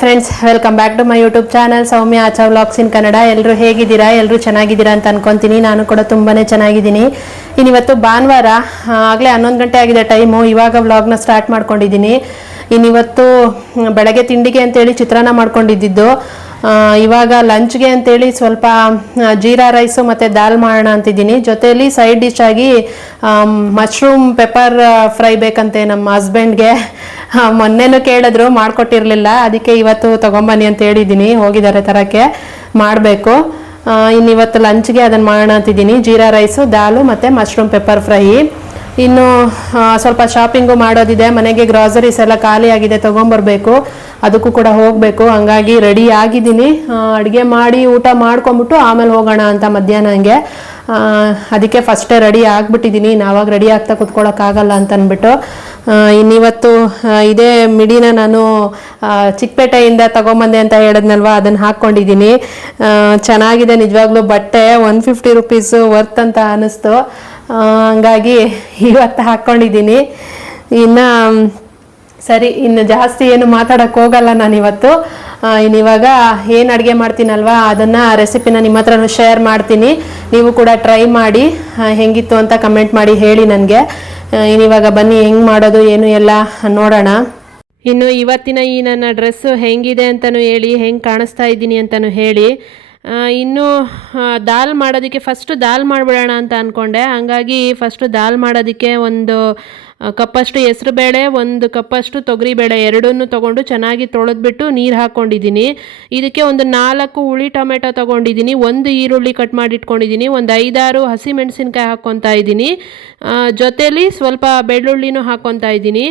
Friends, welcome back to my YouTube channel Soumya Acha vlogs in Kannada. ಎಲ್ಲರೂ ಹೇಗಿದ್ದೀರಾ? ಎಲ್ಲರೂ ಚೆನ್ನಾಗಿದ್ದೀರಾ ಅಂತ ಅನ್ಕೊಂತೀನಿ. ನಾನು ಕೂಡ ತುಂಬಾನೇ ಚೆನ್ನಾಗಿದ್ದೀನಿ. ಇನ್ನಿವತ್ತು ಭಾನುವಾರ, ಆಗಲೇ 11 ಗಂಟೆ ಆಗಿದೆ ಟೈಮು. ಇವಾಗ ವ್ಲಾಗ್ನ ಸ್ಟಾರ್ಟ್ ಮಾಡ್ಕೊಂಡಿದ್ದೀನಿ. ಇನ್ನಿವತ್ತು ಬೆಳಗ್ಗೆ ತಿಂಡಿಗೆ ಅಂತೇಳಿ ಚಿತ್ರಾನ್ನ ಮಾಡ್ಕೊಂಡಿದ್ದು. ಇವಾಗ ಲಂಚ್ಗೆ ಅಂತೇಳಿ ಸ್ವಲ್ಪ ಜೀರಾ ರೈಸು ಮತ್ತು ದಾಲ್ ಮಾಡೋಣ ಅಂತಿದ್ದೀನಿ. ಜೊತೆಯಲ್ಲಿ ಸೈಡ್ ಡಿಶ್ ಆಗಿ ಮಶ್ರೂಮ್ ಪೆಪ್ಪರ್ ಫ್ರೈ ಬೇಕಂತೆ ನಮ್ಮ ಹಸ್ಬೆಂಡ್ಗೆ. ಮೊನ್ನೆನೂ ಕೇಳಿದ್ರು, ಮಾಡಿಕೊಟ್ಟಿರಲಿಲ್ಲ. ಅದಕ್ಕೆ ಇವತ್ತು ತೊಗೊಂಬನ್ನಿ ಅಂತ ಹೇಳಿದ್ದೀನಿ. ಹೋಗಿದ್ದಾರೆ ತರಕ್ಕೆ, ಮಾಡಬೇಕು. ಇನ್ನಿವತ್ತು ಲಂಚ್ಗೆ ಅದನ್ನು ಮಾಡೋಣ ಅಂತಿದ್ದೀನಿ. ಜೀರಾ ರೈಸು, ದಾಲು ಮತ್ತು ಮಶ್ರೂಮ್ ಪೆಪ್ಪರ್ ಫ್ರೈ. ಇನ್ನು ಸ್ವಲ್ಪ ಶಾಪಿಂಗು ಮಾಡೋದಿದೆ. ಮನೆಗೆ ಗ್ರಾಸರೀಸ್ ಎಲ್ಲ ಖಾಲಿ ಆಗಿದೆ, ತೊಗೊಂಬರ್ಬೇಕು. ಅದಕ್ಕೂ ಕೂಡ ಹೋಗಬೇಕು. ಹಂಗಾಗಿ ರೆಡಿ ಆಗಿದ್ದೀನಿ. ಅಡುಗೆ ಮಾಡಿ ಊಟ ಮಾಡ್ಕೊಂಬಿಟ್ಟು ಆಮೇಲೆ ಹೋಗೋಣ ಅಂತ ಮಧ್ಯಾಹ್ನಂಗೆ. ಅದಕ್ಕೆ ಫಸ್ಟೇ ರೆಡಿ ಆಗಿಬಿಟ್ಟಿದ್ದೀನಿ. ನಾವಾಗ ರೆಡಿ ಆಗ್ತಾ ಕುತ್ಕೊಳ್ಳೋಕ್ಕಾಗಲ್ಲ ಅಂತ ಅಂದ್ಬಿಟ್ಟು. ಇನ್ನಿವತ್ತು ಇದೇ ಮಿಡಿನ ನಾನು ಚಿಕ್ಕಪೇಟೆಯಿಂದ ತೊಗೊಂಬಂದೆ ಅಂತ ಹೇಳಿದ್ನಲ್ವ, ಅದನ್ನು ಹಾಕ್ಕೊಂಡಿದ್ದೀನಿ. ಚೆನ್ನಾಗಿದೆ ನಿಜವಾಗ್ಲೂ. ಬಟ್ಟೆ 150 ರುಪೀಸು ವರ್ತ್ ಅಂತ ಅನ್ನಿಸ್ತು. ಹಂಗಾಗಿ ಇವತ್ತು ಹಾಕ್ಕೊಂಡಿದ್ದೀನಿ. ಇನ್ನು ಸರಿ, ಇನ್ನು ಜಾಸ್ತಿ ಏನು ಮಾತಾಡೋಕ್ಕೆ ಹೋಗಲ್ಲ ನಾನಿವತ್ತು. ಇನ್ನಿವಾಗ ಏನು ಅಡುಗೆ ಮಾಡ್ತೀನಲ್ವ, ಅದನ್ನು ರೆಸಿಪಿನ ನಿಮ್ಮ ಹತ್ರನೂ ಶೇರ್ ಮಾಡ್ತೀನಿ. ನೀವು ಕೂಡ ಟ್ರೈ ಮಾಡಿ ಹೆಂಗಿತ್ತು ಅಂತ ಕಮೆಂಟ್ ಮಾಡಿ ಹೇಳಿ ನನಗೆ. ಇನ್ನಿವಾಗ ಬನ್ನಿ, ಹೆಂಗೆ ಮಾಡೋದು ಏನು ಎಲ್ಲ ನೋಡೋಣ. ಇನ್ನು ಇವತ್ತಿನ ಈ ನನ್ನ ಡ್ರೆಸ್ಸು ಹೆಂಗಿದೆ ಅಂತಲೂ ಹೇಳಿ, ಹೆಂಗೆ ಕಾಣಿಸ್ತಾ ಇದ್ದೀನಿ ಅಂತಲೂ ಹೇಳಿ. ಇನ್ನು ದಾಲ್ ಮಾಡೋದಕ್ಕೆ ಫಸ್ಟು ದಾಲ್ ಮಾಡಿಬಿಡೋಣ ಅಂತ ಅಂದ್ಕೊಂಡೆ. ಹಾಗಾಗಿ ಫಸ್ಟು ದಾಲ್ ಮಾಡೋದಕ್ಕೆ 1 ಕಪ್ಪಷ್ಟು ಹೆಸರುಬೇಳೆ, 1 ಕಪ್ಪಷ್ಟು ತೊಗರಿಬೇಳೆ ಎರಡನ್ನೂ ತೊಗೊಂಡು ಚೆನ್ನಾಗಿ ತೊಳೆದ್ಬಿಟ್ಟು ನೀರು ಹಾಕ್ಕೊಂಡಿದ್ದೀನಿ. ಇದಕ್ಕೆ 4 ಹುಳಿ ಟೊಮೆಟೊ ತೊಗೊಂಡಿದ್ದೀನಿ, 1 ಈರುಳ್ಳಿ ಕಟ್ ಮಾಡಿ ಇಟ್ಕೊಂಡಿದ್ದೀನಿ, 5-6 ಹಸಿಮೆಣಸಿನ್ಕಾಯಿ ಹಾಕ್ಕೊತಾ ಇದ್ದೀನಿ. ಜೊತೇಲಿ ಸ್ವಲ್ಪ ಬೆಳ್ಳುಳ್ಳಿನೂ ಹಾಕ್ಕೊತಾ ಇದ್ದೀನಿ.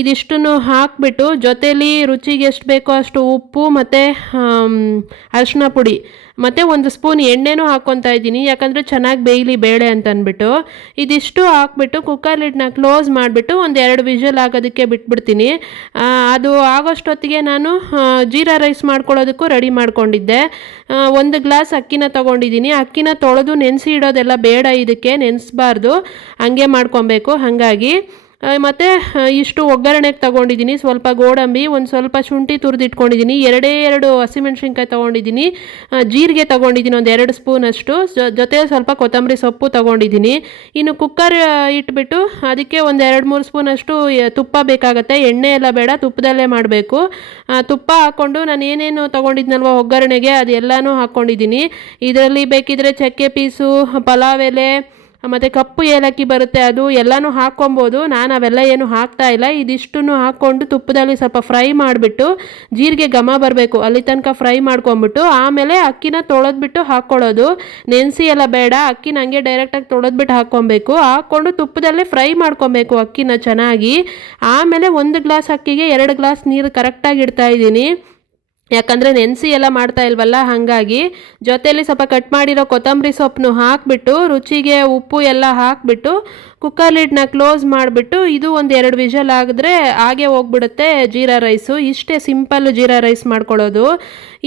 ಇದಿಷ್ಟನ್ನು ಹಾಕಿಬಿಟ್ಟು ಜೊತೇಲಿ ರುಚಿಗೆ ಎಷ್ಟು ಬೇಕೋ ಅಷ್ಟು ಉಪ್ಪು ಮತ್ತು ಅರಿಶಿನ ಪುಡಿ ಮತ್ತು 1 ಸ್ಪೂನ್ ಎಣ್ಣೆನೂ ಹಾಕ್ಕೊತಾ ಇದ್ದೀನಿ. ಯಾಕಂದರೆ ಚೆನ್ನಾಗಿ ಬೇಯಲಿ ಬೇಳೆ ಅಂತ ಅಂದ್ಬಿಟ್ಟು ಇದಿಷ್ಟು ಹಾಕ್ಬಿಟ್ಟು ಕುಕ್ಕರ್ ಲಿಡ್ನ ಕ್ಲೋಸ್ ಮಾಡಿಬಿಟ್ಟು 2 ವಿಷಲ್ ಆಗೋದಕ್ಕೆ ಬಿಟ್ಬಿಡ್ತೀನಿ. ಅದು ಆಗೋಷ್ಟೊತ್ತಿಗೆ ನಾನು ಜೀರಾ ರೈಸ್ ಮಾಡ್ಕೊಳ್ಳೋದಕ್ಕೂ ರೆಡಿ ಮಾಡ್ಕೊಂಡಿದ್ದೆ. 1 ಗ್ಲಾಸ್ ಅಕ್ಕಿನ ತೊಗೊಂಡಿದ್ದೀನಿ. ಅಕ್ಕಿನ ತೊಳೆದು ನೆನೆಸಿ ಇಡೋದೆಲ್ಲ ಬೇಡ, ಇದಕ್ಕೆ ನೆನೆಸ್ಬಾರ್ದು, ಹಂಗೆ ಮಾಡ್ಕೊಬೇಕು. ಹಾಗಾಗಿ ಮತ್ತು ಇಷ್ಟು ಒಗ್ಗರಣೆಗೆ ತೊಗೊಂಡಿದ್ದೀನಿ. ಸ್ವಲ್ಪ ಗೋಡಂಬಿ, ಸ್ವಲ್ಪ ಶುಂಠಿ ತುರಿದಿಟ್ಕೊಂಡಿದ್ದೀನಿ, 2 ಹಸಿಮೆಣ್ಸಿನ್ಕಾಯಿ ತೊಗೊಂಡಿದ್ದೀನಿ, ಜೀರಿಗೆ ತೊಗೊಂಡಿದ್ದೀನಿ 2 ಸ್ಪೂನಷ್ಟು, ಜೊತೆ ಸ್ವಲ್ಪ ಕೊತ್ತಂಬರಿ ಸೊಪ್ಪು ತೊಗೊಂಡಿದ್ದೀನಿ. ಇನ್ನು ಕುಕ್ಕರ್ ಇಟ್ಬಿಟ್ಟು ಅದಕ್ಕೆ 2-3 ಸ್ಪೂನಷ್ಟು ತುಪ್ಪ ಬೇಕಾಗುತ್ತೆ. ಎಣ್ಣೆ ಎಲ್ಲ ಬೇಡ, ತುಪ್ಪದಲ್ಲೇ ಮಾಡಬೇಕು. ತುಪ್ಪ ಹಾಕ್ಕೊಂಡು ನಾನು ಏನೇನು ತೊಗೊಂಡಿದ್ನಲ್ವ ಒಗ್ಗರಣೆಗೆ ಅದೆಲ್ಲನೂ ಹಾಕ್ಕೊಂಡಿದ್ದೀನಿ. ಇದರಲ್ಲಿ ಬೇಕಿದ್ರೆ ಚಕ್ಕೆ ಪೀಸು, ಪಲಾವ್ ಎಲೆ ಮತ್ತು ಕಪ್ಪು ಏಲಕ್ಕಿ ಬರುತ್ತೆ, ಅದು ಎಲ್ಲನೂ ಹಾಕ್ಕೊಬೋದು. ನಾನು ಅವೆಲ್ಲ ಏನು ಹಾಕ್ತಾಯಿಲ್ಲ. ಇದಿಷ್ಟನ್ನು ಹಾಕ್ಕೊಂಡು ತುಪ್ಪದಲ್ಲಿ ಸ್ವಲ್ಪ ಫ್ರೈ ಮಾಡಿಬಿಟ್ಟು ಜೀರಿಗೆ ಘಮ ಬರಬೇಕು ಅಲ್ಲಿ ತನಕ ಫ್ರೈ ಮಾಡ್ಕೊಂಬಿಟ್ಟು ಆಮೇಲೆ ಅಕ್ಕಿನ ತೊಳೆದ್ಬಿಟ್ಟು ಹಾಕ್ಕೊಳ್ಳೋದು. ನೆನೆಸಿ ಎಲ್ಲ ಬೇಡ, ಅಕ್ಕಿನ ಹಂಗೆ ಡೈರೆಕ್ಟಾಗಿ ತೊಳೆದ್ಬಿಟ್ಟು ಹಾಕ್ಕೊಬೇಕು. ಹಾಕ್ಕೊಂಡು ತುಪ್ಪದಲ್ಲೇ ಫ್ರೈ ಮಾಡ್ಕೊಬೇಕು ಅಕ್ಕಿನ ಚೆನ್ನಾಗಿ. ಆಮೇಲೆ 1 ಗ್ಲಾಸ್ ಅಕ್ಕಿಗೆ 2 ಗ್ಲಾಸ್ ನೀರು ಕರೆಕ್ಟಾಗಿ ಇಡ್ತಾಯಿದ್ದೀನಿ. ಯಾಕಂದರೆ ನೆನೆಸಿ ಎಲ್ಲ ಮಾಡ್ತಾ ಇಲ್ವಲ್ಲ, ಹಾಗಾಗಿ. ಜೊತೆಯಲ್ಲಿ ಸ್ವಲ್ಪ ಕಟ್ ಮಾಡಿರೋ ಕೊತ್ತಂಬರಿ ಸೊಪ್ಪನ್ನು ಹಾಕಿಬಿಟ್ಟು ರುಚಿಗೆ ಉಪ್ಪು ಎಲ್ಲ ಹಾಕಿಬಿಟ್ಟು ಕುಕ್ಕರ್ ಲಿಡ್ನ ಕ್ಲೋಸ್ ಮಾಡಿಬಿಟ್ಟು ಇದು 2 ವಿಷಲ್ ಆಗಿದ್ರೆ ಹಾಗೆ ಹೋಗ್ಬಿಡುತ್ತೆ ಜೀರಾ ರೈಸು. ಇಷ್ಟೇ ಸಿಂಪಲ್ ಜೀರಾ ರೈಸ್ ಮಾಡ್ಕೊಳ್ಳೋದು.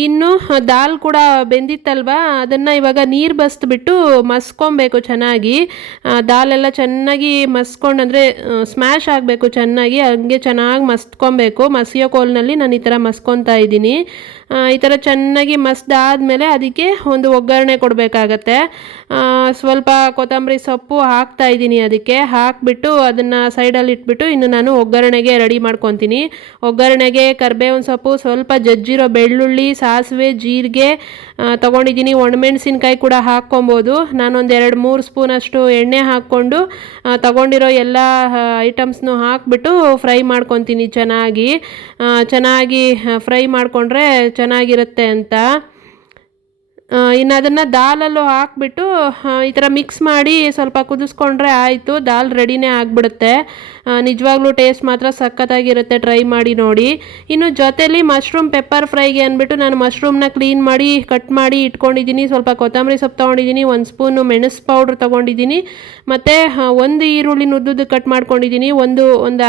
ಇನ್ನು ದಾಲ್ ಕೂಡ ಬೆಂದಿತ್ತಲ್ವ, ಅದನ್ನು ಇವಾಗ ನೀರು ಬಸ್ದುಬಿಟ್ಟು ಮಸ್ಕೊಬೇಕು ಚೆನ್ನಾಗಿ. ದಾಲೆಲ್ಲ ಚೆನ್ನಾಗಿ ಮಸ್ಕೊಂಡು, ಅಂದರೆ ಸ್ಮ್ಯಾಶ್ ಆಗಬೇಕು ಚೆನ್ನಾಗಿ, ಹಂಗೆ ಚೆನ್ನಾಗಿ ಮಸ್ಕೊಬೇಕು. ಮಸಿಯೋ ಕೋಲ್ನಲ್ಲಿ ನಾನು ಈ ಥರ ಮಸ್ಕೊತಾ ಇದ್ದೀನಿ. ಈ ಥರ ಚೆನ್ನಾಗಿ ಮಸ್ದಾದ್ಮೇಲೆ ಅದಕ್ಕೆ ಒಂದು ಒಗ್ಗರಣೆ ಕೊಡಬೇಕಾಗತ್ತೆ. ಸ್ವಲ್ಪ ಕೊತ್ತಂಬರಿ ಸೊಪ್ಪು ಹಾಕ್ತಾ ಇದ್ದೀನಿ. ಅದಕ್ಕೆ ಹಾಕಿಬಿಟ್ಟು ಅದನ್ನು ಸೈಡಲ್ಲಿ ಇಟ್ಬಿಟ್ಟು ಇನ್ನು ನಾನು ಒಗ್ಗರಣೆಗೆ ರೆಡಿ ಮಾಡ್ಕೊತೀನಿ. ಒಗ್ಗರಣೆಗೆ ಕರಿಬೇವಿನ ಸೊಪ್ಪು, ಸ್ವಲ್ಪ ಜಜ್ಜಿರೋ ಬೆಳ್ಳುಳ್ಳಿ, ಸಾಸಿವೆ, ಜೀರಿಗೆ ತೊಗೊಂಡಿದ್ದೀನಿ. ಒಣಮೆಣಸಿನ್ಕಾಯಿ ಕೂಡ ಹಾಕ್ಕೊಬೋದು. ನಾನೊಂದು 2-3 ಸ್ಪೂನಷ್ಟು ಎಣ್ಣೆ ಹಾಕ್ಕೊಂಡು ತೊಗೊಂಡಿರೋ ಎಲ್ಲ ಐಟಮ್ಸ್ನು ಹಾಕ್ಬಿಟ್ಟು ಫ್ರೈ ಮಾಡ್ಕೊತೀನಿ ಚೆನ್ನಾಗಿ. ಫ್ರೈ ಮಾಡಿಕೊಂಡ್ರೆ ಚೆನ್ನಾಗಿರುತ್ತೆ ಅಂತ. ಇನ್ನು ಅದನ್ನು ದಾಲಲ್ಲೂ ಹಾಕ್ಬಿಟ್ಟು ಈ ಥರ ಮಿಕ್ಸ್ ಮಾಡಿ ಸ್ವಲ್ಪ ಕುದಿಸ್ಕೊಂಡ್ರೆ ಆಯಿತು, ದಾಲ್ ರೆಡಿನೇ ಆಗಿಬಿಡುತ್ತೆ. ನಿಜವಾಗ್ಲೂ ಟೇಸ್ಟ್ ಮಾತ್ರ ಸಖತ್ತಾಗಿರುತ್ತೆ, ಟ್ರೈ ಮಾಡಿ ನೋಡಿ. ಇನ್ನು ಜೊತೆಲಿ ಮಶ್ರೂಮ್ ಪೆಪ್ಪರ್ ಫ್ರೈಗೆ ಅಂದ್ಬಿಟ್ಟು ನಾನು ಮಶ್ರೂಮ್ನ ಕ್ಲೀನ್ ಮಾಡಿ ಕಟ್ ಮಾಡಿ ಇಟ್ಕೊಂಡಿದ್ದೀನಿ. ಸ್ವಲ್ಪ ಕೊತ್ತಂಬರಿ ಸೊಪ್ಪು ತೊಗೊಂಡಿದ್ದೀನಿ, 1 ಸ್ಪೂನು ಮೆಣಸು ಪೌಡ್ರ್ ತೊಗೊಂಡಿದ್ದೀನಿ, ಮತ್ತು 1 ಈರುಳ್ಳಿ ಉದ್ದುದ್ದು ಕಟ್ ಮಾಡ್ಕೊಂಡಿದ್ದೀನಿ, ಒಂದು